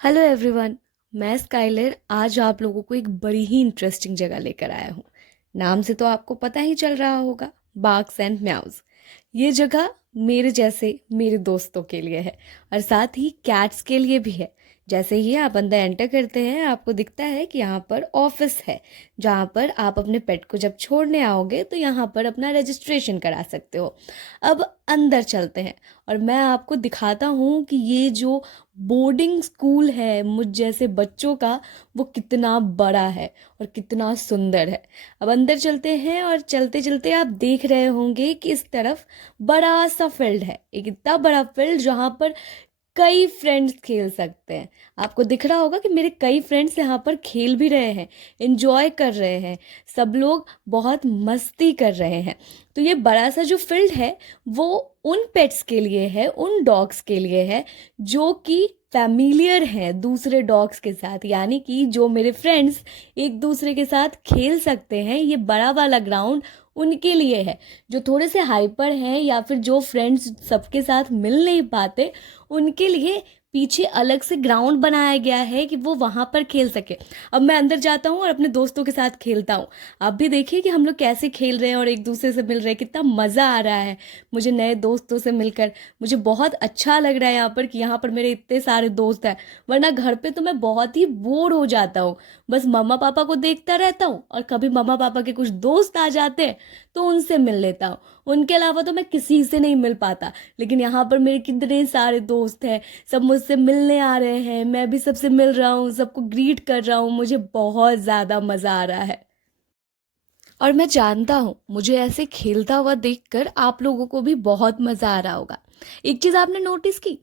Hello everyone. मैं Skyler आज आप लोगों को एक बड़ी ही इंटरेस्टिंग जगह लेकर आया हूँ। नाम से तो आपको पता ही चल रहा होगा, बार्क्स एंड म्याऊज। ये जगह मेरे जैसे मेरे दोस्तों के लिए है और साथ ही कैट्स के लिए भी है। जैसे ही आप अंदर एंटर करते हैं आपको दिखता है कि यहाँ पर ऑफिस है, जहाँ पर आप अपने पेट को जब छोड़ने आओगे तो यहाँ पर अपना रजिस्ट्रेशन करा सकते हो। अब अंदर चलते हैं और मैं आपको दिखाता हूँ कि ये जो बोर्डिंग स्कूल है मुझ जैसे बच्चों का, वो कितना बड़ा है और कितना सुंदर है। अब अंदर चलते हैं और चलते चलते आप देख रहे होंगे कि इस तरफ बड़ा सा फील्ड है, एक इतना बड़ा फील्ड जहाँ पर कई फ्रेंड्स खेल सकते हैं। आपको दिख रहा होगा कि मेरे कई फ्रेंड्स यहाँ पर खेल भी रहे हैं, एंजॉय कर रहे हैं, सब लोग बहुत मस्ती कर रहे हैं। तो ये बड़ा सा जो फील्ड है वो उन पेट्स के लिए है, उन डॉग्स के लिए है जो कि फैमिलियर हैं दूसरे डॉग्स के साथ, यानी कि जो मेरे फ्रेंड्स एक दूसरे के साथ खेल सकते हैं। ये बड़ा वाला ग्राउंड उनके लिए है जो थोड़े से हाइपर हैं या फिर जो फ्रेंड्स सबके साथ मिल नहीं पाते, उनके लिए पीछे अलग से ग्राउंड बनाया गया है कि वो वहाँ पर खेल सके। अब मैं अंदर जाता हूँ और अपने दोस्तों के साथ खेलता हूँ। आप भी देखिए कि हम लोग कैसे खेल रहे हैं और एक दूसरे से मिल रहे हैं, कितना मज़ा आ रहा है मुझे नए दोस्तों से मिलकर। मुझे बहुत अच्छा लग रहा है यहाँ पर कि यहाँ पर मेरे इतने सारे दोस्त हैं, वरना घर पे तो मैं बहुत ही बोर हो जाता हूँ। बस मम्मा पापा को देखता रहता हूँ और कभी मम्मा पापा के कुछ दोस्त आ जाते हैं तो उनसे मिल लेता हूँ। उनके अलावा तो मैं किसी से नहीं मिल पाता। लेकिन यहाँ पर मेरे कितने सारे दोस्त हैं, सब मुझसे मिलने आ रहे हैं, मैं भी सबसे मिल रहा हूँ, सबको ग्रीट कर रहा हूँ। मुझे बहुत ज़्यादा मज़ा आ रहा है और मैं जानता हूँ मुझे ऐसे खेलता हुआ देखकर आप लोगों को भी बहुत मज़ा आ रहा होगा। एक चीज़ आपने नोटिस की,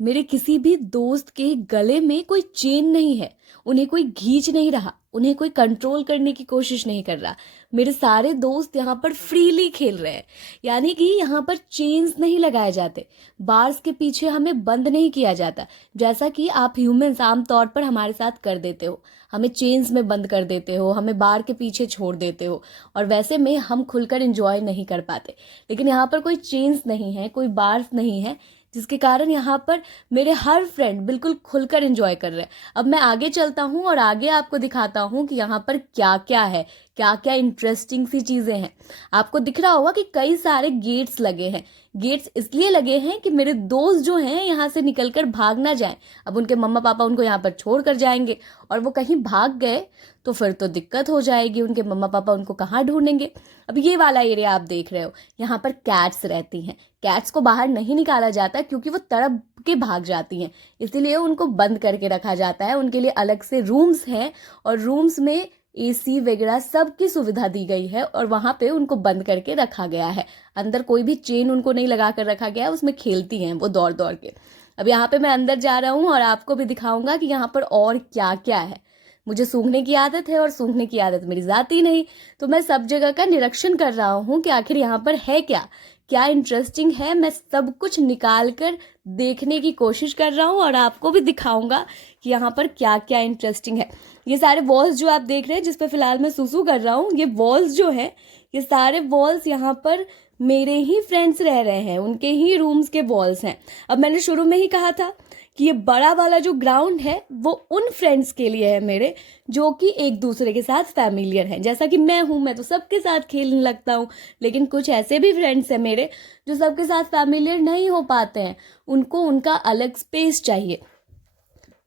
मेरे किसी भी दोस्त के गले में कोई चेन नहीं है, उन्हें कोई खींच नहीं रहा, उन्हें कोई कंट्रोल करने की कोशिश नहीं कर रहा। मेरे सारे दोस्त यहाँ पर फ्रीली खेल रहे हैं, यानी कि यहाँ पर चेन्स नहीं लगाए जाते, बार्स के पीछे हमें बंद नहीं किया जाता, जैसा कि आप ह्यूमंस आमतौर पर हमारे साथ कर देते हो। हमें चेन्स में बंद कर देते हो, हमें बार के पीछे छोड़ देते हो और वैसे में हम खुलकर एंजॉय नहीं कर पाते। लेकिन यहाँ पर कोई चेन्स नहीं है, कोई बार्स नहीं है, जिसके कारण यहाँ पर मेरे हर फ्रेंड बिल्कुल खुलकर एंजॉय कर रहे हैं। अब मैं आगे चलता हूँ और आगे आपको दिखाता हूँ कि यहाँ पर क्या क्या है, क्या क्या इंटरेस्टिंग सी चीज़ें हैं। आपको दिख रहा होगा कि कई सारे गेट्स लगे हैं। गेट्स इसलिए लगे हैं कि मेरे दोस्त जो हैं यहाँ से निकलकर भाग ना जाएं। अब उनके मम्मा पापा उनको यहाँ पर छोड़ कर जाएंगे और वो कहीं भाग गए तो फिर तो दिक्कत हो जाएगी, उनके मम्मा पापा उनको कहाँ ढूंढेंगे। अब ये वाला एरिया आप देख रहे हो, यहाँ पर कैट्स रहती हैं। कैट्स को बाहर नहीं निकाला जाता क्योंकि वो तड़प के भाग जाती हैं, इसीलिए उनको बंद करके रखा जाता है। उनके लिए अलग से रूम्स हैं और रूम्स में एसी वगैरह सब की सुविधा दी गई है और वहाँ पे उनको बंद करके रखा गया है। अंदर कोई भी चेन उनको नहीं लगा कर रखा गया है, उसमें खेलती हैं वो दौड़ दौड़ के। अब यहाँ पे मैं अंदर जा रहा हूँ और आपको भी दिखाऊंगा कि यहाँ पर और क्या क्या है। मुझे सूंघने की आदत है और सूंघने की आदत मेरी जाती नहीं, तो मैं सब जगह का निरीक्षण कर रहा हूँ कि आखिर यहाँ पर है क्या, क्या इंटरेस्टिंग है। मैं सब कुछ निकाल कर देखने की कोशिश कर रहा हूँ और आपको भी दिखाऊंगा कि यहाँ पर क्या क्या इंटरेस्टिंग है। ये सारे वॉल्स जो आप देख रहे हैं जिस पे फिलहाल मैं सुसु कर रहा हूँ, ये वॉल्स जो है, ये सारे वॉल्स यहाँ पर मेरे ही फ्रेंड्स रह रहे हैं, उनके ही रूम्स के वॉल्स हैं। अब मैंने शुरू में ही कहा था कि ये बड़ा वाला जो ग्राउंड है वो उन फ्रेंड्स के लिए है मेरे, जो कि एक दूसरे के साथ फैमिलियर हैं। जैसा कि मैं हूँ, मैं तो सबके साथ खेलने लगता हूँ, लेकिन कुछ ऐसे भी फ्रेंड्स हैं मेरे जो सबके साथ फैमिलियर नहीं हो पाते हैं, उनको उनका अलग स्पेस चाहिए।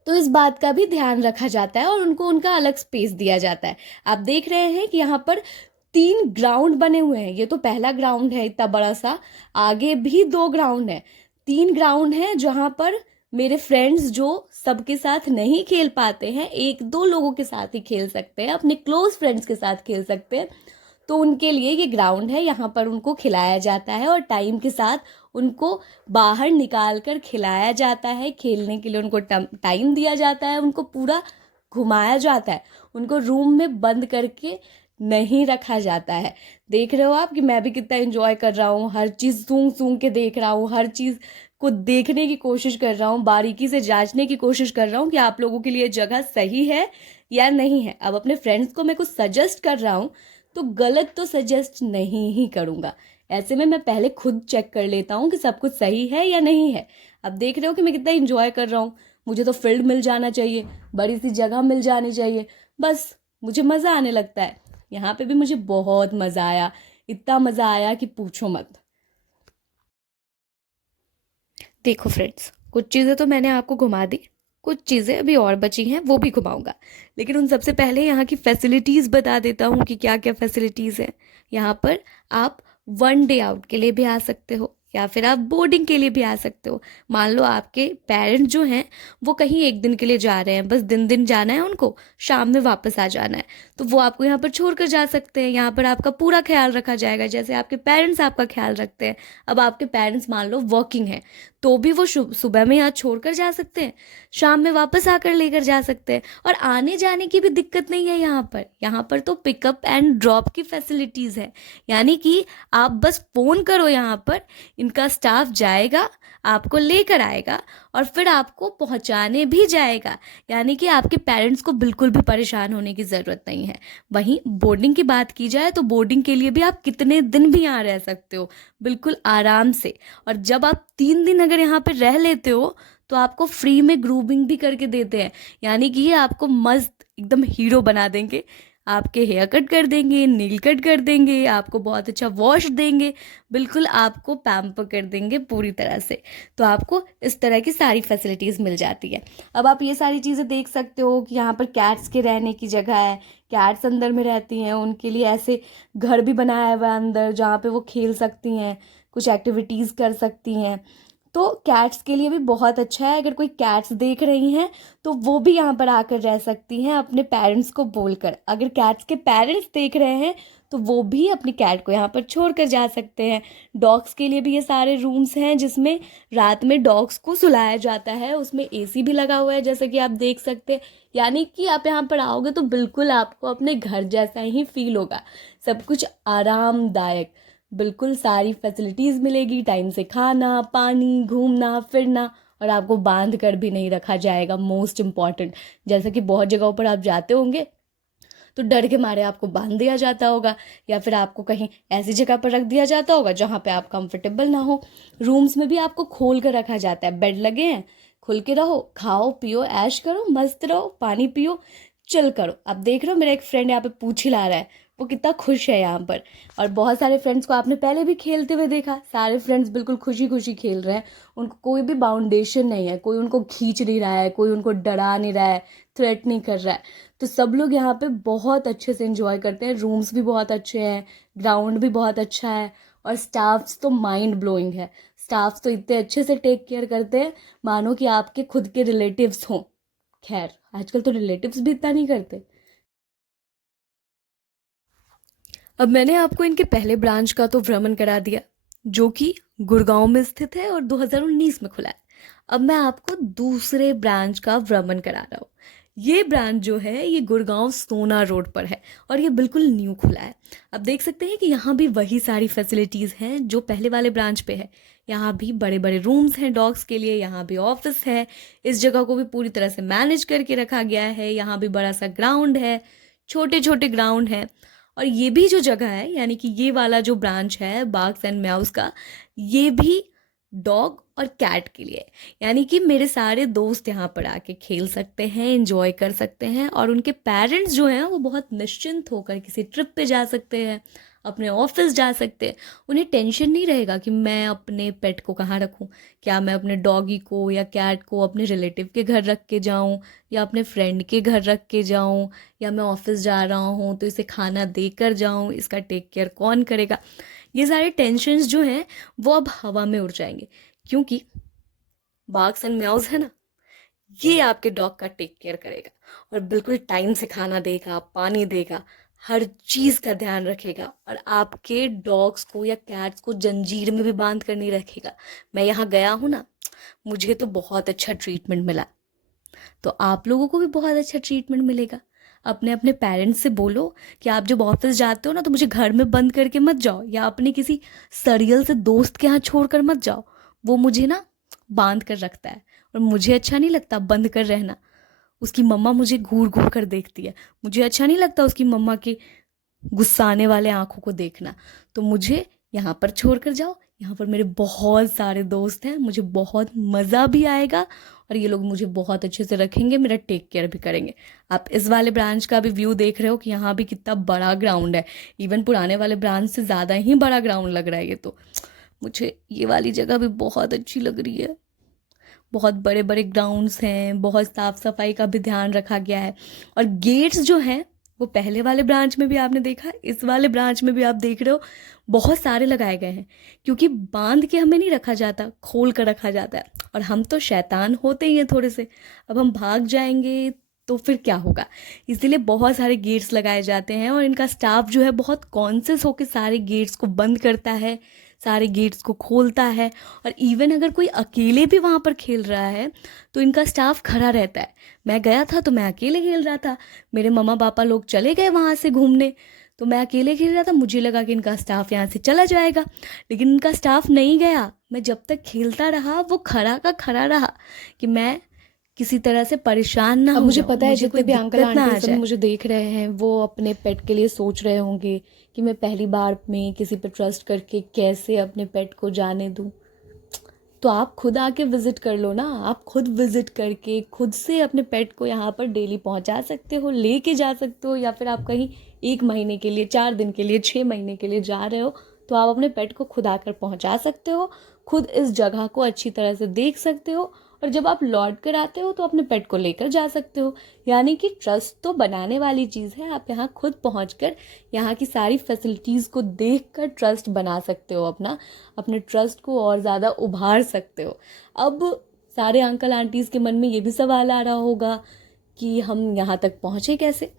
तो इस बात का भी ध्यान रखा जाता है और उनको उनका अलग स्पेस दिया जाता है। आप देख रहे हैं कि यहाँ पर 3 ग्राउंड बने हुए हैं। ये तो पहला ग्राउंड है इतना बड़ा सा, आगे भी 2 ग्राउंड है, 3 ग्राउंड है जहाँ पर मेरे फ्रेंड्स जो सबके साथ नहीं खेल पाते हैं, एक दो लोगों के साथ ही खेल सकते हैं, अपने क्लोज फ्रेंड्स के साथ खेल सकते हैं, तो उनके लिए ये ग्राउंड है। यहाँ पर उनको खिलाया जाता है और टाइम के साथ उनको बाहर निकाल कर खिलाया जाता है, खेलने के लिए उनको टाइम दिया जाता है, उनको पूरा घुमाया जाता है, उनको रूम में बंद करके नहीं रखा जाता है। देख रहे हो आप कि मैं भी कितना एंजॉय कर रहा हूँ, हर चीज़ सूंघ सूंघ के देख रहा हूँ, हर चीज़ को देखने की कोशिश कर रहा हूँ, बारीकी से जांचने की कोशिश कर रहा हूँ कि आप लोगों के लिए जगह सही है या नहीं है। अब अपने फ्रेंड्स को मैं कुछ सजेस्ट कर रहा हूँ तो गलत तो सजेस्ट नहीं ही करूँगा, ऐसे में मैं पहले खुद चेक कर लेता हूँ कि सब कुछ सही है या नहीं है। अब देख रहे हो कि मैं कितना एंजॉय कर रहा हूँ, मुझे तो फील्ड मिल जाना चाहिए, बड़ी सी जगह मिल जानी चाहिए, बस मुझे मज़ा आने लगता है। यहाँ पे भी मुझे बहुत मज़ा आया, इतना मज़ा आया कि पूछो मत। देखो फ्रेंड्स, कुछ चीज़ें तो मैंने आपको घुमा दी, कुछ चीज़ें अभी और बची हैं, वो भी घुमाऊंगा। लेकिन उन सबसे पहले यहाँ की फैसिलिटीज़ बता देता हूँ कि क्या क्या फैसिलिटीज़ हैं। यहाँ पर आप 1 डे आउट के लिए भी आ सकते हो, या फिर आप बोर्डिंग के लिए भी आ सकते हो। मान लो आपके पेरेंट्स जो हैं वो कहीं एक दिन के लिए जा रहे हैं, बस दिन दिन जाना है उनको, शाम में वापस आ जाना है, तो वो आपको यहाँ पर छोड़ कर जा सकते हैं। यहाँ पर आपका पूरा ख्याल रखा जाएगा, जैसे आपके पेरेंट्स आपका ख्याल रखते हैं। अब आपके पेरेंट्स मान लो वर्किंग है, तो भी वो सुबह में यहाँ छोड़कर जा सकते हैं, शाम में वापस आकर लेकर जा सकते हैं। और आने जाने की भी दिक्कत नहीं है यहाँ पर तो पिकअप एंड ड्रॉप की फैसिलिटीज़ है। यानी कि आप बस फ़ोन करो यहाँ पर, इनका स्टाफ जाएगा, आपको लेकर आएगा और फिर आपको पहुँचाने भी जाएगा। यानी कि आपके पेरेंट्स को बिल्कुल भी परेशान होने की ज़रूरत नहीं है। वहीं बोर्डिंग की बात की जाए तो बोर्डिंग के लिए भी आप कितने दिन भी यहाँ रह सकते हो, बिल्कुल आराम से। और जब आप 3 दिन अगर यहाँ पे रह लेते हो तो आपको फ्री में ग्रूमिंग भी करके देते हैं। यानी कि ये आपको मस्त एकदम हीरो बना देंगे, आपके हेयर कट कर देंगे, नील कट कर देंगे, आपको बहुत अच्छा वॉश देंगे, बिल्कुल आपको पैम्पर कर देंगे पूरी तरह से। तो आपको इस तरह की सारी फैसिलिटीज़ मिल जाती है। अब आप ये सारी चीज़ें देख सकते हो कि यहाँ पर कैट्स के रहने की जगह है, कैट्स अंदर में रहती हैं, उनके लिए ऐसे घर भी बनाया हुआ है अंदर जहाँ पे वो खेल सकती हैं, कुछ एक्टिविटीज़ कर सकती हैं। तो कैट्स के लिए भी बहुत अच्छा है। अगर कोई कैट्स देख रही हैं तो वो भी यहाँ पर आकर रह सकती हैं अपने पेरेंट्स को बोलकर। अगर कैट्स के पेरेंट्स देख रहे हैं तो वो भी अपनी कैट को यहाँ पर छोड़ कर जा सकते हैं। डॉग्स के लिए भी ये सारे रूम्स हैं जिसमें रात में डॉग्स को सुलाया जाता है, उसमें एसी भी लगा हुआ है जैसा कि आप देख सकते हैं। यानी कि आप यहाँ पर आओगे तो बिल्कुल आपको अपने घर जैसा ही फील होगा, सब कुछ आरामदायक, बिल्कुल सारी फैसिलिटीज़ मिलेगी, टाइम से खाना पानी घूमना फिरना, और आपको बांध कर भी नहीं रखा जाएगा। मोस्ट इम्पॉर्टेंट, जैसे कि बहुत जगहों पर आप जाते होंगे तो डर के मारे आपको बांध दिया जाता होगा, या फिर आपको कहीं ऐसी जगह पर रख दिया जाता होगा जहाँ पे आप कंफर्टेबल ना हो। रूम्स में भी आपको खोल कर रखा जाता है, बेड लगे हैं, खुल के रहो, खाओ पियो, ऐश करो, मस्त रहो, पानी पियो, चिल करो। अब देख रहे हो मेरा एक फ्रेंड यहाँ पे पूछ हिला रहा है, वो कितना खुश है यहाँ पर। और बहुत सारे फ्रेंड्स को आपने पहले भी खेलते हुए देखा, सारे फ्रेंड्स बिल्कुल खुशी खुशी खेल रहे हैं, उनको कोई भी बाउंडेशन नहीं है, कोई उनको खींच नहीं रहा है, कोई उनको डरा नहीं रहा है, थ्रेट नहीं कर रहा है। तो सब लोग यहाँ पे बहुत अच्छे से एंजॉय करते हैं। रूम्स भी बहुत अच्छे हैं, ग्राउंड भी बहुत अच्छा है, और स्टाफ्स तो माइंड ब्लोइंग है। स्टाफ्स तो इतने अच्छे से टेक केयर करते हैं मानो कि आपके खुद के रिलेटिव्स हों। खैर आजकल तो रिलेटिव्स भी इतना नहीं करते। अब मैंने आपको इनके पहले ब्रांच का तो भ्रमण करा दिया, जो कि गुड़गांव में स्थित है और 2019 में खुला है। अब मैं आपको दूसरे ब्रांच का भ्रमण करा रहा हूँ। ये ब्रांच जो है ये गुड़गांव सोना रोड पर है और ये बिल्कुल न्यू खुला है। अब देख सकते हैं कि यहाँ भी वही सारी फैसिलिटीज़ हैं जो पहले वाले ब्रांच पे है। यहाँ भी बड़े बड़े रूम्स हैं डॉग्स के लिए, यहाँ भी ऑफिस है, इस जगह को भी पूरी तरह से मैनेज करके रखा गया है। यहाँ भी बड़ा सा ग्राउंड है, छोटे छोटे ग्राउंड है। और ये भी जो जगह है, यानी कि ये वाला जो ब्रांच है बाग्स एंड म्याऊस का, ये भी डॉग और कैट के लिए, यानी कि मेरे सारे दोस्त यहाँ पर आके खेल सकते हैं, एंजॉय कर सकते हैं, और उनके पेरेंट्स जो हैं वो बहुत निश्चिंत होकर किसी ट्रिप पे जा सकते हैं, अपने ऑफिस जा सकते हैं। उन्हें टेंशन नहीं रहेगा कि मैं अपने पेट को कहाँ रखूँ, क्या मैं अपने डॉगी को या कैट को अपने रिलेटिव के घर रख के जाऊँ, या अपने फ्रेंड के घर रख के जाऊँ, या मैं ऑफिस जा रहा हूँ तो इसे खाना देकर जाऊँ, इसका टेक केयर कौन करेगा। ये सारे टेंशन्स जो हैं वो अब हवा में उड़ जाएंगे, क्योंकि बाग्स एंड म्याऊस है ना, ये आपके डॉग का टेक केयर करेगा और बिल्कुल टाइम से खाना देगा, पानी देगा, हर चीज़ का ध्यान रखेगा, और आपके डॉग्स को या कैट्स को जंजीर में भी बांध कर नहीं रखेगा। मैं यहाँ गया हूँ ना, मुझे तो बहुत अच्छा ट्रीटमेंट मिला, तो आप लोगों को भी बहुत अच्छा ट्रीटमेंट मिलेगा। अपने अपने पेरेंट्स से बोलो कि आप जब ऑफिस जाते हो ना तो मुझे घर में बंद करके मत जाओ, या अपने किसी सरियल से दोस्त के यहाँ छोड़ कर मत जाओ, वो मुझे ना बांध कर रखता है और मुझे अच्छा नहीं लगता बंद कर रहना। उसकी मम्मा मुझे घूर घूर कर देखती है, मुझे अच्छा नहीं लगता उसकी मम्मा के गुस्साने वाले आंखों को देखना। तो मुझे यहाँ पर छोड़ कर जाओ, यहाँ पर मेरे बहुत सारे दोस्त हैं, मुझे बहुत मज़ा भी आएगा और ये लोग मुझे बहुत अच्छे से रखेंगे, मेरा टेक केयर भी करेंगे। आप इस वाले ब्रांच का भी व्यू देख रहे हो कि यहाँ भी कितना बड़ा ग्राउंड है। इवन पुराने वाले ब्रांच से ज़्यादा ही बड़ा ग्राउंड लग रहा है ये तो। मुझे ये वाली जगह भी बहुत अच्छी लग रही है। बहुत बड़े बड़े ग्राउंड्स हैं, बहुत साफ़ सफाई का भी ध्यान रखा गया है। और गेट्स जो हैं वो पहले वाले ब्रांच में भी आपने देखा, इस वाले ब्रांच में भी आप देख रहे हो बहुत सारे लगाए गए हैं, क्योंकि बांध के हमें नहीं रखा जाता, खोल कर रखा जाता है। और हम तो शैतान होते ही हैं थोड़े से, अब हम भाग जाएंगे तो फिर क्या होगा। इसीलिए बहुत सारे गेट्स लगाए जाते हैं और इनका स्टाफ जो है बहुत कॉन्शियस होकर सारे गेट्स को बंद करता है, सारे गेट्स को खोलता है। और इवन अगर कोई अकेले भी वहाँ पर खेल रहा है तो इनका स्टाफ खड़ा रहता है। मैं गया था तो मैं अकेले खेल रहा था, मेरे मम्मा पापा लोग चले गए वहाँ से घूमने, तो मैं अकेले खेल रहा था। मुझे लगा कि इनका स्टाफ यहाँ से चला जाएगा, लेकिन इनका स्टाफ नहीं गया। मैं जब तक खेलता रहा वो खड़ा का खड़ा रहा कि मैं किसी तरह से परेशान ना अब हो मुझे जाऊं, पता है मुझे कोई जितने भी अंकल दिक्कत ना आ आंटी सब जाए। मुझे देख रहे हैं वो अपने पेट के लिए सोच रहे होंगे कि मैं पहली बार में किसी पे ट्रस्ट करके कैसे अपने पेट को जाने दूं। तो आप खुद आके विजिट कर लो ना, आप खुद विजिट करके खुद से अपने पेट को यहाँ पर डेली पहुँचा सकते हो, लेके जा सकते हो। या फिर आप कहीं 1 महीने के लिए, 4 दिन के लिए, 6 महीने के लिए जा रहे हो तो आप अपने पेट को खुद आकर पहुँचा सकते हो, खुद इस जगह को अच्छी तरह से देख सकते हो। और जब आप लौट कर आते हो तो अपने पेट को लेकर जा सकते हो। यानी कि ट्रस्ट तो बनाने वाली चीज़ है। आप यहाँ खुद पहुँचकर यहाँ की सारी फैसिलिटीज़ को देखकर ट्रस्ट बना सकते हो, अपने ट्रस्ट को और ज़्यादा उभार सकते हो। अब सारे अंकल आंटीज़ के मन में ये भी सवाल आ रहा होगा कि हम यहाँ तक पहुँचे कैसे।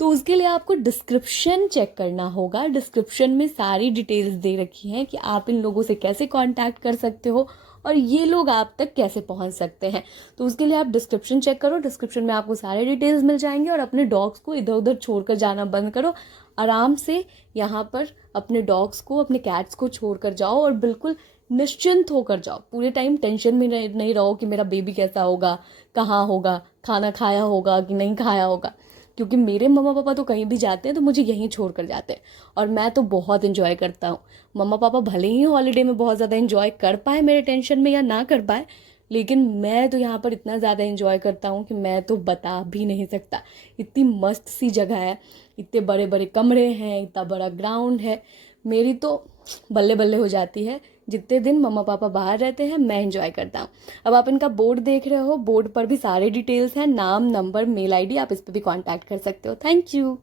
तो उसके लिए आपको डिस्क्रिप्शन चेक करना होगा। डिस्क्रिप्शन में सारी डिटेल्स दे रखी हैं कि आप इन लोगों से कैसे कांटेक्ट कर सकते हो और ये लोग आप तक कैसे पहुंच सकते हैं। तो उसके लिए आप डिस्क्रिप्शन चेक करो, डिस्क्रिप्शन में आपको सारे डिटेल्स मिल जाएंगे। और अपने डॉग्स को इधर उधर छोड़कर जाना बंद करो, आराम से यहाँ पर अपने डॉग्स को, अपने कैट्स को छोड़कर जाओ और बिल्कुल निश्चिंत होकर जाओ। पूरे टाइम टेंशन में नहीं रहो कि मेरा बेबी कैसा होगा, कहाँ होगा, खाना खाया होगा कि नहीं खाया होगा। क्योंकि मेरे मम्मा पापा तो कहीं भी जाते हैं तो मुझे यहीं छोड़ कर जाते हैं और मैं तो बहुत इन्जॉय करता हूँ। मम्मा पापा भले ही हॉलीडे में बहुत ज़्यादा इन्जॉय कर पाए मेरे टेंशन में या ना कर पाए, लेकिन मैं तो यहाँ पर इतना ज़्यादा इन्जॉय करता हूँ कि मैं तो बता भी नहीं सकता। इतनी मस्त सी जगह है, इतने बड़े बड़े कमरे हैं, इतना बड़ा ग्राउंड है। मेरी तो बल्ले बल्ले हो जाती है। जितने दिन मम्मा पापा बाहर रहते हैं मैं एंजॉय करता हूँ। अब आप इनका बोर्ड देख रहे हो, बोर्ड पर भी सारे डिटेल्स हैं, नाम, नंबर, मेल आईडी, आप इस पर भी कांटेक्ट कर सकते हो। Thank you.